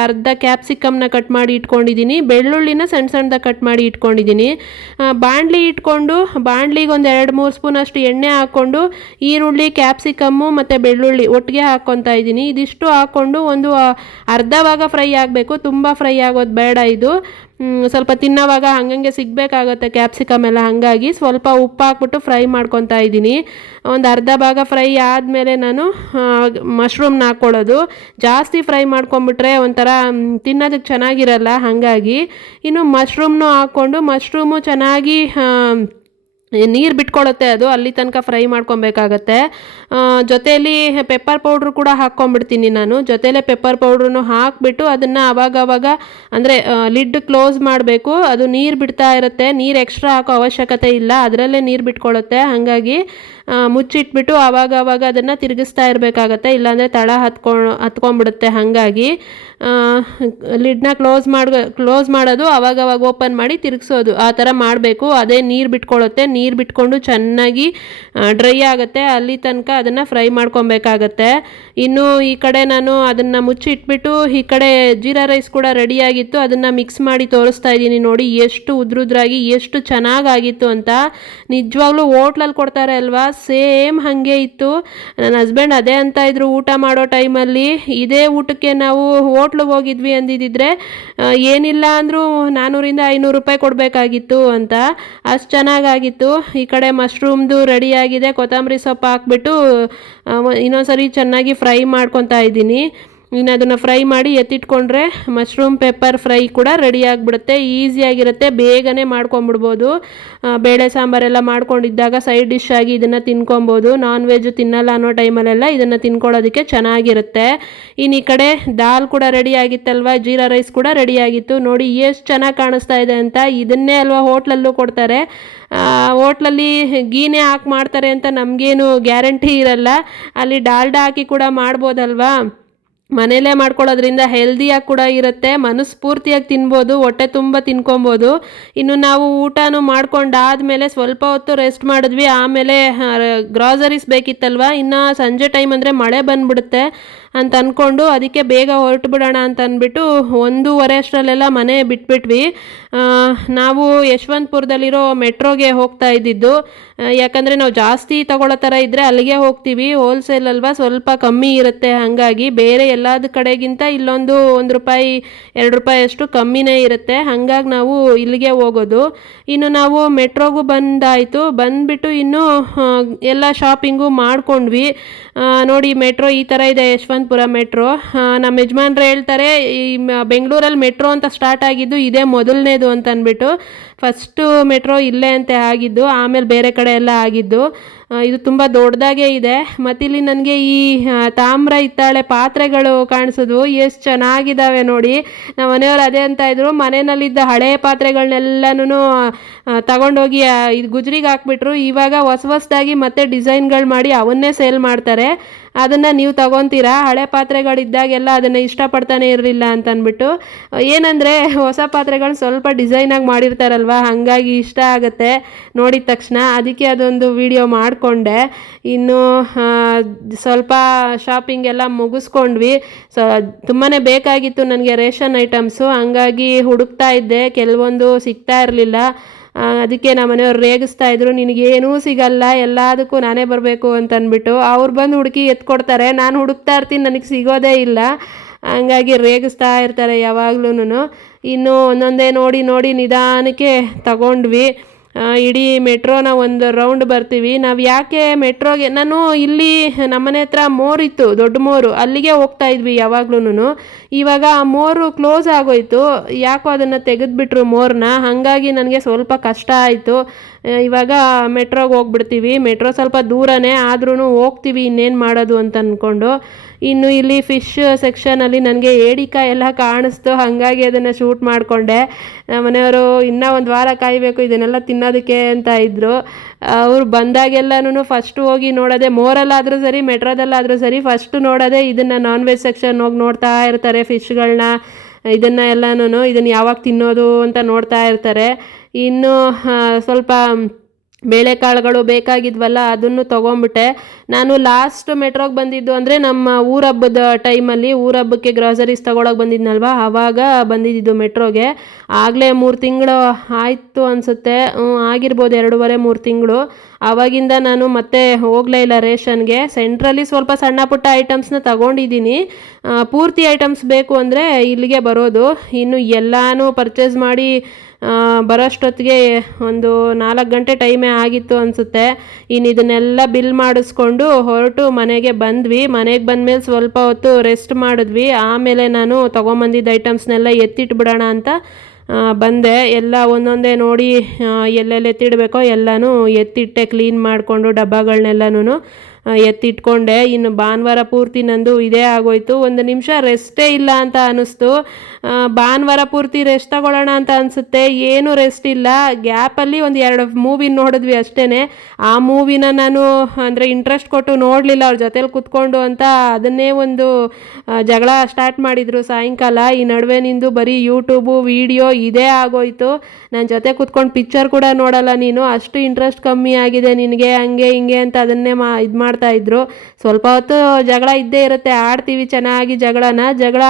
ಅರ್ಧ ಕ್ಯಾಪ್ಸಿಕಮ್ನ ಕಟ್ ಮಾಡಿ ಇಟ್ಕೊಂಡಿದ್ದೀನಿ, ಬೆಳ್ಳುಳ್ಳಿನ ಸಣ್ಣದಾಗಿ ಕಟ್ ಮಾಡಿ ಇಟ್ಕೊಂಡಿದ್ದೀನಿ. ಬಾಣಲಿ ಇಟ್ಕೊಂಡು ಬಾಣಲಿಗೆ 2-3 ಸ್ಪೂನಷ್ಟು ಎಣ್ಣೆ ಹಾಕ್ಕೊಂಡು ಈರುಳ್ಳಿ, ಕ್ಯಾಪ್ಸಿಕಮ್ಮು ಮತ್ತು ಬೆಳ್ಳುಳ್ಳಿ ಒಟ್ಟಿಗೆ ಹಾಕ್ಕೊತಾ ಇದ್ದೀನಿ. ಇದಿಷ್ಟು ಹಾಕ್ಕೊಂಡು ಒಂದು ಅರ್ಧ ಭಾಗ ಫ್ರೈ ಆಗಬೇಕು, ತುಂಬ ಫ್ರೈ ಆಗೋದು ಬೇಡ ಇದು. ಸ್ವಲ್ಪ ತಿನ್ನೋವಾಗ ಹಂಗಂಗೆ ಸಿಗಬೇಕಾಗತ್ತೆ ಕ್ಯಾಪ್ಸಿಕಮ್ ಎಲ್ಲ, ಹಾಗಾಗಿ ಸ್ವಲ್ಪ ಉಪ್ಪು ಹಾಕ್ಬಿಟ್ಟು ಫ್ರೈ ಮಾಡ್ಕೊತಾ ಇದ್ದೀನಿ. ಒಂದು ಅರ್ಧ ಭಾಗ ಫ್ರೈ ಆದಮೇಲೆ ನಾನು ಮಶ್ರೂಮ್ನ ಹಾಕ್ಕೊಳ್ಳೋದು. ಜಾಸ್ತಿ ಫ್ರೈ ಮಾಡ್ಕೊಂಬಿಟ್ರೆ ಒಂಥರ ತಿನ್ನೋದಕ್ಕೆ ಚೆನ್ನಾಗಿರಲ್ಲ, ಹಾಗಾಗಿ ಇನ್ನು ಮಶ್ರೂಮ್ನು ಹಾಕ್ಕೊಂಡು ಮಶ್ರೂಮು ಚೆನ್ನಾಗಿ ನೀರು ಬಿಟ್ಕೊಳ್ಳುತ್ತೆ, ಅದು ಅಲ್ಲಿ ತನಕ ಫ್ರೈ ಮಾಡ್ಕೊಬೇಕಾಗತ್ತೆ. ಜೊತೆಯಲ್ಲಿ ಪೆಪ್ಪರ್ ಪೌಡ್ರು ಕೂಡ ಹಾಕ್ಕೊಂಬಿಡ್ತೀನಿ ನಾನು. ಜೊತೆಲೇ ಪೆಪ್ಪರ್ ಪೌಡ್ರನ್ನು ಹಾಕಿಬಿಟ್ಟು ಅದನ್ನು ಅವಾಗವಾಗ ಅಂದರೆ ಲಿಡ್ ಕ್ಲೋಸ್ ಮಾಡಬೇಕು. ಅದು ನೀರು ಬಿಡ್ತಾ ಇರುತ್ತೆ, ನೀರು ಎಕ್ಸ್ಟ್ರಾ ಹಾಕೋ ಅವಶ್ಯಕತೆ ಇಲ್ಲ, ಅದರಲ್ಲೇ ನೀರು ಬಿಟ್ಕೊಳ್ಳುತ್ತೆ. ಹಾಗಾಗಿ ಮುಚ್ಚಿಟ್ಬಿಟ್ಟು ಆವಾಗವಾಗ ಅದನ್ನು ತಿರುಗಿಸ್ತಾ ಇರಬೇಕಾಗತ್ತೆ, ಇಲ್ಲಾಂದರೆ ತಳ ಹತ್ಕೊಂಡ್ಬಿಡುತ್ತೆ. ಹಾಗಾಗಿ ಲಿಡ್ನ ಕ್ಲೋಸ್ ಮಾಡೋದು, ಆವಾಗವಾಗ ಓಪನ್ ಮಾಡಿ ತಿರುಗಿಸೋದು, ಆ ಥರ ಮಾಡಬೇಕು. ಅದೇ ನೀರು ಬಿಟ್ಕೊಳ್ಳುತ್ತೆ. ನೀರು ಬಿಟ್ಕೊಂಡು ಚೆನ್ನಾಗಿ ಡ್ರೈ ಆಗುತ್ತೆ, ಅಲ್ಲಿ ತನಕ ಅದನ್ನು ಫ್ರೈ ಮಾಡ್ಕೊಬೇಕಾಗತ್ತೆ. ಇನ್ನು ಈ ಕಡೆ ನಾನು ಅದನ್ನು ಮುಚ್ಚಿಟ್ಬಿಟ್ಟು ಈ ಕಡೆ ಜೀರಾ ರೈಸ್ ಕೂಡ ರೆಡಿಯಾಗಿತ್ತು, ಅದನ್ನು ಮಿಕ್ಸ್ ಮಾಡಿ ತೋರಿಸ್ತಾ ಇದ್ದೀನಿ. ನೋಡಿ ಎಷ್ಟು ಉದ್ರುದ್ರಾಗಿ ಎಷ್ಟು ಚೆನ್ನಾಗಾಗಿತ್ತು ಅಂತ. ನಿಜವಾಗ್ಲೂ ಹೋಟ್ಲಲ್ಲಿ ಕೊಡ್ತಾರೆ ಅಲ್ವಾ, ಸೇಮ್ ಹಾಗೆ ಇತ್ತು. ನನ್ನ ಹಸ್ಬೆಂಡ್ ಅದೇ ಅಂತ ಇದ್ರು ಊಟ ಮಾಡೋ ಟೈಮಲ್ಲಿ, ಇದೇ ಊಟಕ್ಕೆ ನಾವು ಹೋಟ್ಲಿಗೆ ಹೋಗಿದ್ವಿ ಅಂದಿದ್ದರೆ ಏನಿಲ್ಲ ಅಂದರೂ 400-500 ರೂಪಾಯಿ ಕೊಡಬೇಕಾಗಿತ್ತು ಅಂತ, ಅಷ್ಟು ಚೆನ್ನಾಗಾಗಿತ್ತು. ಈ ಕಡೆ ಮಶ್ರೂಮ್ದು ರೆಡಿಯಾಗಿದೆ, ಕೊತ್ತಂಬರಿ ಸೊಪ್ಪು ಹಾಕ್ಬಿಟ್ಟು ಇನ್ನೊಂದ್ಸರಿ ಚೆನ್ನಾಗಿ ಫ್ರೈ ಮಾಡ್ಕೊತಾ ಇದ್ದೀನಿ. ಇನ್ನು ಅದನ್ನು ಫ್ರೈ ಮಾಡಿ ಎತ್ತಿಟ್ಕೊಂಡ್ರೆ ಮಶ್ರೂಮ್ ಪೆಪ್ಪರ್ ಫ್ರೈ ಕೂಡ ರೆಡಿ ಆಗಿಬಿಡುತ್ತೆ. ಈಸಿಯಾಗಿರುತ್ತೆ, ಬೇಗನೆ ಮಾಡ್ಕೊಂಬಿಡ್ಬೋದು. ಬೇಳೆ ಸಾಂಬಾರೆಲ್ಲ ಮಾಡ್ಕೊಂಡಿದ್ದಾಗ ಸೈಡ್ ಡಿಶ್ ಆಗಿ ಇದನ್ನು ತಿನ್ಕೊಬೋದು. ನಾನ್ ವೆಜ್ ತಿನ್ನಲ್ಲ ಅನ್ನೋ ಟೈಮಲ್ಲೆಲ್ಲ ಇದನ್ನು ತಿನ್ಕೊಳ್ಳೋದಕ್ಕೆ ಚೆನ್ನಾಗಿರುತ್ತೆ. ಇನ್ನು ಈ ಕಡೆ ದಾಲ್ ಕೂಡ ರೆಡಿ ಆಗಿತ್ತಲ್ವ, ಜೀರಾ ರೈಸ್ ಕೂಡ ರೆಡಿಯಾಗಿತ್ತು. ನೋಡಿ ಎಷ್ಟು ಚೆನ್ನಾಗಿ ಕಾಣಿಸ್ತಾ ಇದೆ ಅಂತ. ಇದನ್ನೇ ಅಲ್ವಾ ಹೋಟ್ಲಲ್ಲೂ ಕೊಡ್ತಾರೆ. ಹೋಟ್ಲಲ್ಲಿ ಗೀನೇ ಹಾಕಿ ಮಾಡ್ತಾರೆ ಅಂತ ನಮಗೇನು ಗ್ಯಾರಂಟಿ ಇರಲ್ಲ, ಅಲ್ಲಿ ಡಾಲ್ಡಾ ಹಾಕಿ ಕೂಡ ಮಾಡ್ಬೋದಲ್ವಾ. ಮನೆಯಲ್ಲೇ ಮಾಡ್ಕೊಳ್ಳೋದ್ರಿಂದ ಹೆಲ್ದಿಯಾಗಿ ಕೂಡ ಇರುತ್ತೆ, ಮನಸ್ಫೂರ್ತಿಯಾಗಿ ತಿನ್ಬೋದು, ಹೊಟ್ಟೆ ತುಂಬ ತಿನ್ಕೊಬೋದು. ಇನ್ನು ನಾವು ಊಟನೂ ಮಾಡ್ಕೊಂಡಾದಮೇಲೆ ಸ್ವಲ್ಪ ಹೊತ್ತು ರೆಸ್ಟ್ ಮಾಡಿದ್ವಿ. ಆಮೇಲೆ ಗ್ರಾಸರೀಸ್ ಬೇಕಿತ್ತಲ್ವ, ಇನ್ನು ಸಂಜೆ ಟೈಮ್ ಅಂದರೆ ಮಳೆ ಬಂದುಬಿಡುತ್ತೆ ಅಂತ ಅಂದ್ಕೊಂಡು ಅದಕ್ಕೆ ಬೇಗ ಹೊರಟು ಬಿಡೋಣ ಅಂತ ಅಂದ್ಬಿಟ್ಟು 1:30 ಅಷ್ಟರಲ್ಲೆಲ್ಲ ಮನೆ ಬಿಟ್ಬಿಟ್ವಿ. ನಾವು ಯಶವಂತಪುರದಲ್ಲಿರೋ ಮೆಟ್ರೋಗೆ ಹೋಗ್ತಾ ಇದ್ದಿದ್ದು, ಯಾಕಂದರೆ ನಾವು ಜಾಸ್ತಿ ತಗೊಳ್ಳೋ ಥರ ಇದ್ದರೆ ಅಲ್ಲಿಗೆ ಹೋಗ್ತೀವಿ. ಹೋಲ್ಸೇಲ್ ಅಲ್ವಾ, ಸ್ವಲ್ಪ ಕಮ್ಮಿ ಇರುತ್ತೆ. ಹಾಗಾಗಿ ಬೇರೆ ಎಲ್ಲದ ಕಡೆಗಿಂತ ಇಲ್ಲೊಂದು ₹1-2 ಅಷ್ಟು ಕಮ್ಮಿನೇ ಇರುತ್ತೆ. ಹಾಗಾಗಿ ನಾವು ಇಲ್ಲಿಗೆ ಹೋಗೋದು. ಇನ್ನು ನಾವು ಮೆಟ್ರೋಗೂ ಬಂದಾಯಿತು. ಬಂದುಬಿಟ್ಟು ಇನ್ನು ಎಲ್ಲ ಶಾಪಿಂಗು ಮಾಡ್ಕೊಂಡ್ವಿ. ನೋಡಿ ಮೆಟ್ರೋ ಈ ಥರ ಇದೆ, ಯಶವಂತಪುರ ಮೆಟ್ರೋ. ನಮ್ಮ ಯಜಮಾನ್ರು ಹೇಳ್ತಾರೆ ಈ ಬೆಂಗಳೂರಲ್ಲಿ ಮೆಟ್ರೋ ಅಂತ ಸ್ಟಾರ್ಟ್ ಆಗಿದ್ದು ಇದೇ ಮೊದಲನೇದು ಅಂತ ಅಂದ್ಬಿಟ್ಟು. ಫಸ್ಟು ಮೆಟ್ರೋ ಇಲ್ಲೇ ಅಂತ ಆಗಿದ್ದು, ಆಮೇಲೆ ಬೇರೆ ಕಡೆ ಎಲ್ಲ ಆಗಿದ್ದು. ಇದು ತುಂಬ ದೊಡ್ಡದಾಗೇ ಇದೆ. ಮತ್ತಿಲ್ಲಿ ನನಗೆ ಈ ತಾಮ್ರ ಹಿತ್ತಾಳೆ ಪಾತ್ರೆಗಳು ಕಾಣಿಸೋದು ಎಷ್ಟು ಚೆನ್ನಾಗಿದ್ದಾವೆ ನೋಡಿ. ನಮ್ಮ ಮನೆಯವರು ಅದೇ ಅಂತ ಇದ್ರು, ಮನೆಯಲ್ಲಿದ್ದ ಹಳೆ ಪಾತ್ರೆಗಳನ್ನೆಲ್ಲನೂ ತಗೊಂಡೋಗಿ ಇದು ಗುಜ್ರಿಗೆ ಹಾಕ್ಬಿಟ್ರು. ಇವಾಗ ಹೊಸದಾಗಿ ಮತ್ತೆ ಡಿಸೈನ್ಗಳು ಮಾಡಿ ಅವನ್ನೇ ಸೇಲ್ ಮಾಡ್ತಾರೆ. ಅದನ್ನು ನೀವು ತಗೊತೀರಾ? ಹಳೆ ಪಾತ್ರೆಗಳಿದ್ದಾಗೆಲ್ಲ ಅದನ್ನು ಇಷ್ಟಪಡ್ತಾನೆ ಇರಲಿಲ್ಲ ಅಂತ ಅಂದ್ಬಿಟ್ಟು. ಏನಂದರೆ ಹೊಸ ಪಾತ್ರೆಗಳು ಸ್ವಲ್ಪ ಡಿಸೈನಾಗಿ ಮಾಡಿರ್ತಾರಲ್ವ, ಹಾಗಾಗಿ ಇಷ್ಟ ಆಗುತ್ತೆ ನೋಡಿದ ತಕ್ಷಣ. ಅದಕ್ಕೆ ಅದೊಂದು ವಿಡಿಯೋ ಮಾಡಿಕೊಂಡೆ. ಇನ್ನು ಸ್ವಲ್ಪ ಶಾಪಿಂಗ್ ಎಲ್ಲ ಮುಗಿಸ್ಕೊಂಡ್ವಿ. ತುಂಬಾ ಬೇಕಾಗಿತ್ತು ನನಗೆ ರೇಷನ್ ಐಟಮ್ಸು, ಹಂಗಾಗಿ ಹುಡುಕ್ತಾ ಇದ್ದೆ, ಕೆಲವೊಂದು ಸಿಗ್ತಾ ಇರಲಿಲ್ಲ. ಅದಕ್ಕೆ ನಮ್ಮ ಮನೆಯವ್ರು ರೇಗಿಸ್ತಾ ಇದ್ರು, ನಿನಗೇನೂ ಸಿಗಲ್ಲ, ಎಲ್ಲದಕ್ಕೂ ನಾನೇ ಬರಬೇಕು ಅಂತ ಅಂದ್ಬಿಟ್ಟು. ಅವ್ರು ಬಂದು ಹುಡುಕಿ ಎತ್ಕೊಡ್ತಾರೆ, ನಾನು ಹುಡುಕ್ತಾ ಇರ್ತೀನಿ, ನನಗೆ ಸಿಗೋದೇ ಇಲ್ಲ. ಹಂಗಾಗಿ ರೇಗಿಸ್ತಾ ಇರ್ತಾರೆ ಯಾವಾಗ್ಲೂ. ಇನ್ನು ಒಂದೊಂದೇ ನೋಡಿ ನಿಧಾನಕ್ಕೆ ತಗೊಂಡ್ವಿ. ಇಡೀ ಮೆಟ್ರೋನ ಒಂದು ರೌಂಡ್ ಬರ್ತೀವಿ. ನಾವು ಯಾಕೆ ಮೆಟ್ರೋಗೆ, ನಾನು ಇಲ್ಲಿ ನಮ್ಮನೆ ಹತ್ರ ಮೋರಿತ್ತು, ದೊಡ್ಡ ಮೋರು, ಅಲ್ಲಿಗೆ ಹೋಗ್ತಾ ಇದ್ವಿ ಯಾವಾಗ್ಲೂ. ಇವಾಗ ಆ ಮೋರು ಕ್ಲೋಸ್ ಆಗೋಯ್ತು, ಯಾಕೋ ಅದನ್ನು ತೆಗೆದುಬಿಟ್ರು ಮೋರನ್ನ. ಹಾಗಾಗಿ ನನಗೆ ಸ್ವಲ್ಪ ಕಷ್ಟ ಆಯಿತು. ಇವಾಗ ಮೆಟ್ರೋಗೆ ಹೋಗ್ಬಿಡ್ತೀವಿ. ಮೆಟ್ರೋ ಸ್ವಲ್ಪ ದೂರನೇ ಆದ್ರೂ ಹೋಗ್ತೀವಿ, ಇನ್ನೇನು ಮಾಡೋದು ಅಂತ ಅಂದ್ಕೊಂಡು. ಇನ್ನು ಇಲ್ಲಿ ಫಿಶ್ ಸೆಕ್ಷನಲ್ಲಿ ನನಗೆ ಏಡಿಕಾಯಿ ಎಲ್ಲ ಕಾಣಿಸ್ತು, ಹಾಗಾಗಿ ಅದನ್ನು ಶೂಟ್ ಮಾಡಿಕೊಂಡೆ. ಮನೆಯವರು ಇನ್ನೂ 1 ವಾರ ಕಾಯಬೇಕು ಇದನ್ನೆಲ್ಲ ತಿನ್ನೋದಕ್ಕೆ ಅಂತ ಇದ್ದರು. ಅವರು ಬಂದಾಗೆಲ್ಲನೂ ಫಸ್ಟು ಹೋಗಿ ನೋಡೋದೆ, ಮೋರಲ್ಲಾದರೂ ಸರಿ ಮೆಟ್ರೋದಲ್ಲಾದರೂ ಸರಿ ಫಸ್ಟು ನೋಡೋದೆ ಇದನ್ನು ನಾನ್ ವೆಜ್ ಸೆಕ್ಷನ್ ಹೋಗಿ ನೋಡ್ತಾ ಇರ್ತಾರೆ. ಫಿಶ್ಗಳನ್ನ ಇದನ್ನು ಎಲ್ಲನೂ, ಇದನ್ನು ಯಾವಾಗ ತಿನ್ನೋದು ಅಂತ ನೋಡ್ತಾ ಇರ್ತಾರೆ. ಇನ್ನು ಸ್ವಲ್ಪ ಬೇಳೆಕಾಳುಗಳು ಬೇಕಾಗಿದ್ವಲ್ಲ ಅದನ್ನು ತೊಗೊಂಬಿಟ್ಟೆ. ನಾನು ಲಾಸ್ಟ್ ಮೆಟ್ರೋಗೆ ಬಂದಿದ್ದು ಅಂದರೆ ನಮ್ಮ ಊರಹಬ್ಬದ ಟೈಮಲ್ಲಿ, ಊರಹಬ್ಬಕ್ಕೆ ಗ್ರಾಸರೀಸ್ ತೊಗೊಳಕ್ಕೆ ಬಂದಿದ್ನಲ್ವ, ಆವಾಗ ಬಂದಿದ್ದು ಮೆಟ್ರೋಗೆ. ಆಗಲೇ 3 ತಿಂಗಳು ಆಯಿತು ಅನಿಸುತ್ತೆ, ಆಗಿರ್ಬೋದು 2.5-3 ತಿಂಗಳು. ಆವಾಗಿಂದ ನಾನು ಮತ್ತೆ ಹೋಗಲೇ ಇಲ್ಲ ರೇಷನ್ಗೆ. ಸೆಂಟ್ರಲ್ಲಿ ಸ್ವಲ್ಪ ಸಣ್ಣ ಪುಟ್ಟ ಐಟಮ್ಸ್ನ ತಗೊಂಡಿದ್ದೀನಿ. ಪೂರ್ತಿ ಐಟಮ್ಸ್ ಬೇಕು ಅಂದರೆ ಇಲ್ಲಿಗೆ ಬರೋದು. ಇನ್ನು ಎಲ್ಲನೂ ಪರ್ಚೇಸ್ ಮಾಡಿ ಬರೋಷ್ಟೊತ್ತಿಗೆ ಒಂದು 4 ಗಂಟೆ ಟೈಮೇ ಆಗಿತ್ತು ಅನಿಸುತ್ತೆ. ಇನ್ನು ಇದನ್ನೆಲ್ಲ ಬಿಲ್ ಮಾಡಿಸ್ಕೊಂಡು ಹೊರಟು ಮನೆಗೆ ಬಂದ್ವಿ. ಮನೆಗೆ ಬಂದಮೇಲೆ ಸ್ವಲ್ಪ ಹೊತ್ತು ರೆಸ್ಟ್ ಮಾಡಿದ್ವಿ. ಆಮೇಲೆ ನಾನು ತೊಗೊಂಬಂದಿದ್ದ ಐಟಮ್ಸ್ನೆಲ್ಲ ಎತ್ತಿಟ್ಬಿಡೋಣ ಅಂತ ಬಂದೆ. ಎಲ್ಲ ಒಂದೊಂದೇ ನೋಡಿ ಎಲ್ಲೆಲ್ಲಿ ಎತ್ತಿಡಬೇಕೋ ಎಲ್ಲನೂ ಎತ್ತಿಟ್ಟೆ, ಕ್ಲೀನ್ ಮಾಡಿಕೊಂಡು ಡಬ್ಬಗಳನ್ನೆಲ್ಲನೂ ಎತ್ತಿಟ್ಕೊಂಡೆ. ಇನ್ನು ಭಾನುವಾರ ಪೂರ್ತಿ ನಂದು ಇದೇ ಆಗೋಯ್ತು. ಒಂದು ನಿಮಿಷ ರೆಸ್ಟೇ ಇಲ್ಲ ಅಂತ ಅನ್ನಿಸ್ತು. ಭಾನುವಾರ ಪೂರ್ತಿ ರೆಸ್ಟ್ ತಗೊಳ್ಳೋಣ ಅಂತ ಅನಿಸುತ್ತೆ, ಏನೂ ರೆಸ್ಟ್ ಇಲ್ಲ. ಗ್ಯಾಪಲ್ಲಿ ಒಂದು 2 ಮೂವಿ ನೋಡಿದ್ವಿ ಅಷ್ಟೇ. ಆ ಮೂವಿನ ನಾನು ಅಂದರೆ ಇಂಟ್ರೆಸ್ಟ್ ಕೊಟ್ಟು ನೋಡಲಿಲ್ಲ, ಅವ್ರ ಜೊತೇಲಿ ಕೂತ್ಕೊಂಡು ಅಂತ. ಅದನ್ನೇ ಒಂದು ಜಗಳ ಸ್ಟಾರ್ಟ್ ಮಾಡಿದರು ಸಾಯಂಕಾಲ. ಈ ನಡುವೆ ನಿಂದು ಬರೀ ಯೂಟ್ಯೂಬು ವಿಡಿಯೋ ಇದೇ ಆಗೋಯ್ತು, ನನ್ನ ಜೊತೆ ಕೂತ್ಕೊಂಡು ಪಿಕ್ಚರ್ ಕೂಡ ನೋಡಲ್ಲ ನೀನು, ಅಷ್ಟು ಇಂಟ್ರೆಸ್ಟ್ ಕಮ್ಮಿ ಆಗಿದೆ ನಿನಗೆ, ಹಂಗೆ ಹಿಂಗೆ ಅಂತ ಅದನ್ನೇ ಇದು ಮಾಡ್ತಾಯಿದ್ರು. ಸ್ವಲ್ಪ ಹೊತ್ತು ಜಗಳ ಇದ್ದೇ ಇರುತ್ತೆ, ಆಡ್ತೀವಿ ಚೆನ್ನಾಗಿ ಜಗಳ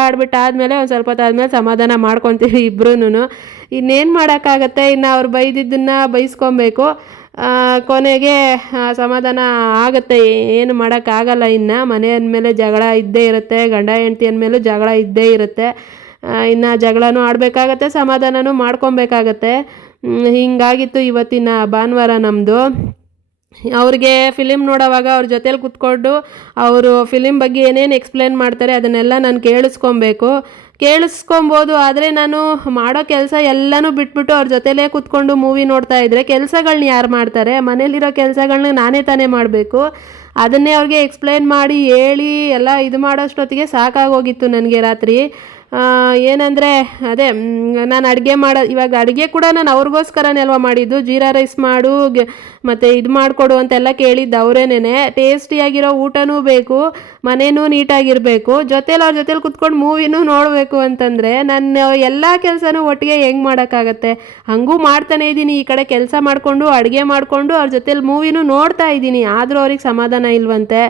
ಆಡ್ಬಿಟ್ಟು ಆದಮೇಲೆ ಒಂದು ಸ್ವಲ್ಪ ಹೊತ್ತು ಆದಮೇಲೆ ಸಮಾಧಾನ ಮಾಡ್ಕೊತೀವಿ ಇಬ್ರು. ಇನ್ನೇನು ಮಾಡೋಕ್ಕಾಗತ್ತೆ, ಇನ್ನು ಅವ್ರು ಬೈದಿದ್ದನ್ನು ಬೈಸ್ಕೊಬೇಕು. ಕೊನೆಗೆ ಸಮಾಧಾನ ಆಗುತ್ತೆ, ಏನು ಮಾಡೋಕ್ಕಾಗಲ್ಲ. ಇನ್ನು ಮನೆ ಅಂದಮೇಲೆ ಜಗಳ ಇದ್ದೇ ಇರುತ್ತೆ, ಗಂಡ ಹೆಂಡ್ತಿ ಅಂದಮೇಲೂ ಜಗಳ ಇದ್ದೇ ಇರುತ್ತೆ. ಇನ್ನು ಜಗಳನೂ ಆಡಬೇಕಾಗತ್ತೆ, ಸಮಾಧಾನನೂ ಮಾಡ್ಕೊಬೇಕಾಗತ್ತೆ. ಹೀಗಾಗಿತ್ತು ಇವತ್ತಿನ ಭಾನುವಾರ ನಮ್ಮದು. ಅವ್ರಿಗೆ ಫಿಲಿಮ್ ನೋಡೋವಾಗ ಅವ್ರ ಜೊತೇಲಿ ಕೂತ್ಕೊಂಡು ಅವರು ಫಿಲಿಮ್ ಬಗ್ಗೆ ಏನೇನು ಎಕ್ಸ್ಪ್ಲೇನ್ ಮಾಡ್ತಾರೆ ಅದನ್ನೆಲ್ಲ ನಾನು ಕೇಳಿಸ್ಕೊಬೋದು. ಆದರೆ ನಾನು ಮಾಡೋ ಕೆಲಸ ಎಲ್ಲನೂ ಬಿಟ್ಬಿಟ್ಟು ಅವ್ರ ಜೊತೆಲೇ ಕೂತ್ಕೊಂಡು ಮೂವಿ ನೋಡ್ತಾ ಇದ್ದರೆ ಕೆಲಸಗಳನ್ನ ಯಾರು ಮಾಡ್ತಾರೆ? ಮನೇಲಿರೋ ಕೆಲಸಗಳನ್ನ ನಾನೇ ತಾನೇ ಮಾಡಬೇಕು. ಅದನ್ನೇ ಅವ್ರಿಗೆ ಎಕ್ಸ್ಪ್ಲೇನ್ ಮಾಡಿ ಹೇಳಿ ಎಲ್ಲ ಇದು ಮಾಡೋಷ್ಟೊತ್ತಿಗೆ ಸಾಕಾಗೋಗಿತ್ತು ನನಗೆ ರಾತ್ರಿ. ಏನಂದರೆ ಅದೇ ನಾನು ಇವಾಗ ಅಡುಗೆ ಕೂಡ ನಾನು ಅವ್ರಿಗೋಸ್ಕರನೇ ಅಲ್ವಾ ಮಾಡಿದ್ದು. ಜೀರಾ ರೈಸ್ ಮಾಡು ಮತ್ತು ಇದು ಮಾಡಿಕೊಡು ಅಂತೆಲ್ಲ ಕೇಳಿದ್ದು ಅವರೇನೇ. ಟೇಸ್ಟಿಯಾಗಿರೋ ಊಟನೂ ಬೇಕು, ಮನೇನೂ ನೀಟಾಗಿರಬೇಕು, ಅವ್ರ ಜೊತೇಲಿ ಕುತ್ಕೊಂಡು ಮೂವಿನೂ ನೋಡಬೇಕು ಅಂತಂದರೆ ನಾನು ಎಲ್ಲ ಕೆಲಸನೂ ಒಟ್ಟಿಗೆ ಹೆಂಗೆ ಮಾಡೋಕ್ಕಾಗತ್ತೆ? ಹಾಗೂ ಮಾಡ್ತಾನೇ ಇದ್ದೀನಿ, ಈ ಕಡೆ ಕೆಲಸ ಮಾಡಿಕೊಂಡು ಅಡುಗೆ ಮಾಡಿಕೊಂಡು ಅವ್ರ ಜೊತೇಲಿ ಮೂವಿನೂ ನೋಡ್ತಾ ಇದ್ದೀನಿ. ಆದರೂ ಅವ್ರಿಗೆ ಸಮಾಧಾನ ಇಲ್ವಂತೆ.